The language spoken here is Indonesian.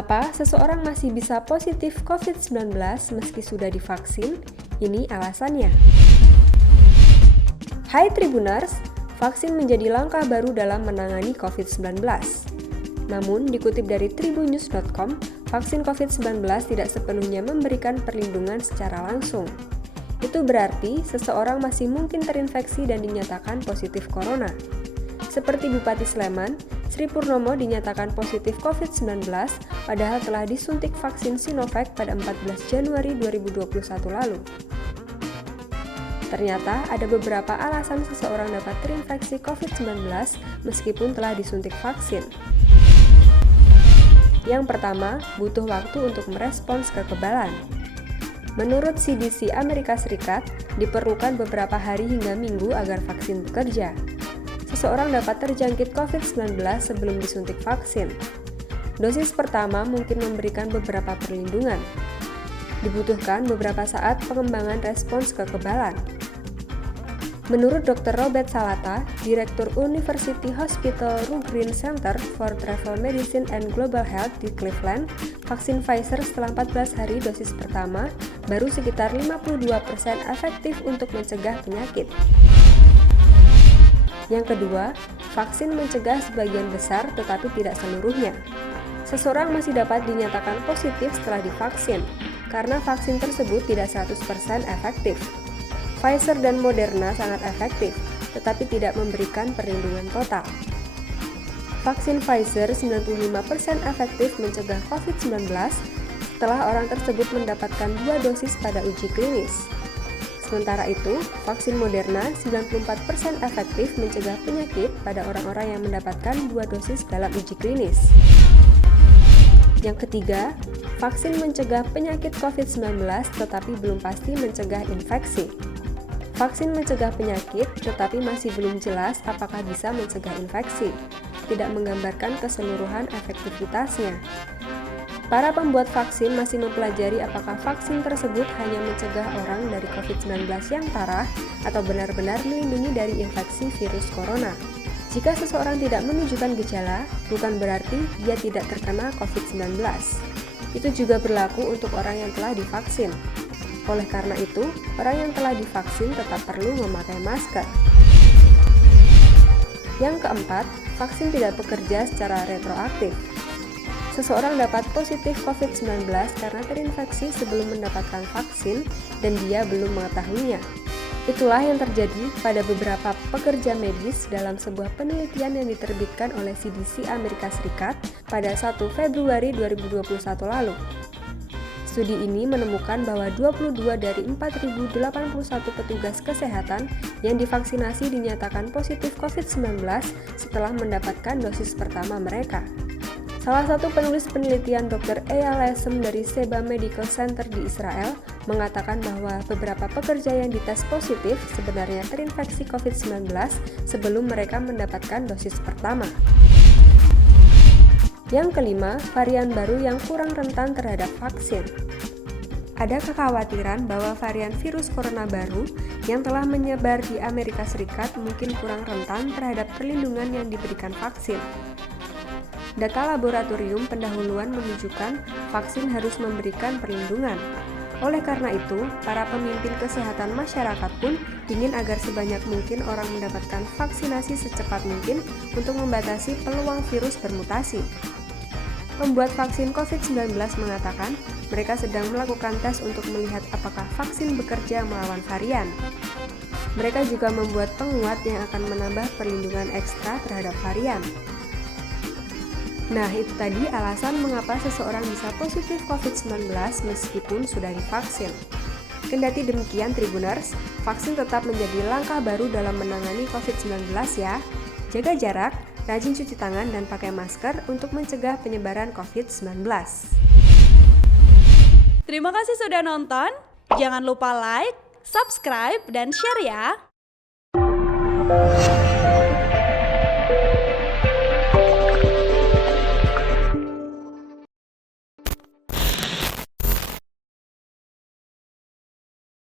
Mengapa seseorang masih bisa positif COVID-19 meski sudah divaksin? Ini alasannya. Hai Tribuners, vaksin menjadi langkah baru dalam menangani COVID-19. Namun, dikutip dari tribunnews.com, vaksin COVID-19 tidak sepenuhnya memberikan perlindungan secara langsung. Itu berarti seseorang masih mungkin terinfeksi dan dinyatakan positif corona. Seperti Bupati Sleman, Sri Purnomo dinyatakan positif COVID-19 padahal telah disuntik vaksin Sinovac pada 14 Januari 2021 lalu. Ternyata ada beberapa alasan seseorang dapat terinfeksi COVID-19 meskipun telah disuntik vaksin. Yang pertama, butuh waktu untuk merespons kekebalan. Menurut CDC Amerika Serikat, diperlukan beberapa hari hingga minggu agar vaksin bekerja. Seseorang dapat terjangkit COVID-19 sebelum disuntik vaksin. Dosis pertama mungkin memberikan beberapa perlindungan. Dibutuhkan beberapa saat pengembangan respons kekebalan. Menurut Dr. Robert Salata, Direktur University Hospital Ruggery Center for Travel Medicine and Global Health di Cleveland, vaksin Pfizer setelah 14 hari dosis pertama baru sekitar 52% efektif untuk mencegah penyakit. Yang kedua, vaksin mencegah sebagian besar tetapi tidak seluruhnya. Seseorang masih dapat dinyatakan positif setelah divaksin, karena vaksin tersebut tidak 100% efektif. Pfizer dan Moderna sangat efektif, tetapi tidak memberikan perlindungan total. Vaksin Pfizer 95% efektif mencegah COVID-19 setelah orang tersebut mendapatkan 2 dosis pada uji klinis. Sementara itu, vaksin Moderna 94% efektif mencegah penyakit pada orang-orang yang mendapatkan 2 dosis dalam uji klinis. Yang ketiga, vaksin mencegah penyakit COVID-19 tetapi belum pasti mencegah infeksi. Vaksin mencegah penyakit tetapi masih belum jelas apakah bisa mencegah infeksi, tidak menggambarkan keseluruhan efektivitasnya. Para pembuat vaksin masih mempelajari apakah vaksin tersebut hanya mencegah orang dari COVID-19 yang parah atau benar-benar melindungi dari infeksi virus corona. Jika seseorang tidak menunjukkan gejala, bukan berarti dia tidak terkena COVID-19. Itu juga berlaku untuk orang yang telah divaksin. Oleh karena itu, orang yang telah divaksin tetap perlu memakai masker. Yang keempat, vaksin tidak bekerja secara retroaktif. Seseorang dapat positif COVID-19 karena terinfeksi sebelum mendapatkan vaksin dan dia belum mengetahuinya. Itulah yang terjadi pada beberapa pekerja medis dalam sebuah penelitian yang diterbitkan oleh CDC Amerika Serikat pada 1 Februari 2021 lalu. Studi ini menemukan bahwa 22 dari 4.081 petugas kesehatan yang divaksinasi dinyatakan positif COVID-19 setelah mendapatkan dosis pertama mereka. Salah satu penulis penelitian Dr. Eyal Lesem dari Sheba Medical Center di Israel mengatakan bahwa beberapa pekerja yang dites positif sebenarnya terinfeksi COVID-19 sebelum mereka mendapatkan dosis pertama. Yang kelima, varian baru yang kurang rentan terhadap vaksin. Ada kekhawatiran bahwa varian virus corona baru yang telah menyebar di Amerika Serikat mungkin kurang rentan terhadap perlindungan yang diberikan vaksin. Data laboratorium pendahuluan menunjukkan vaksin harus memberikan perlindungan. Oleh karena itu, para pemimpin kesehatan masyarakat pun ingin agar sebanyak mungkin orang mendapatkan vaksinasi secepat mungkin untuk membatasi peluang virus bermutasi. Pembuat vaksin COVID-19 mengatakan mereka sedang melakukan tes untuk melihat apakah vaksin bekerja melawan varian. Mereka juga membuat penguat yang akan menambah perlindungan ekstra terhadap varian. Nah, itu tadi alasan mengapa seseorang bisa positif COVID-19 meskipun sudah divaksin. Kendati demikian, Tribuners, vaksin tetap menjadi langkah baru dalam menangani COVID-19 ya. Jaga jarak, rajin cuci tangan dan pakai masker untuk mencegah penyebaran COVID-19. Terima kasih sudah nonton. Jangan lupa like, subscribe, dan share ya.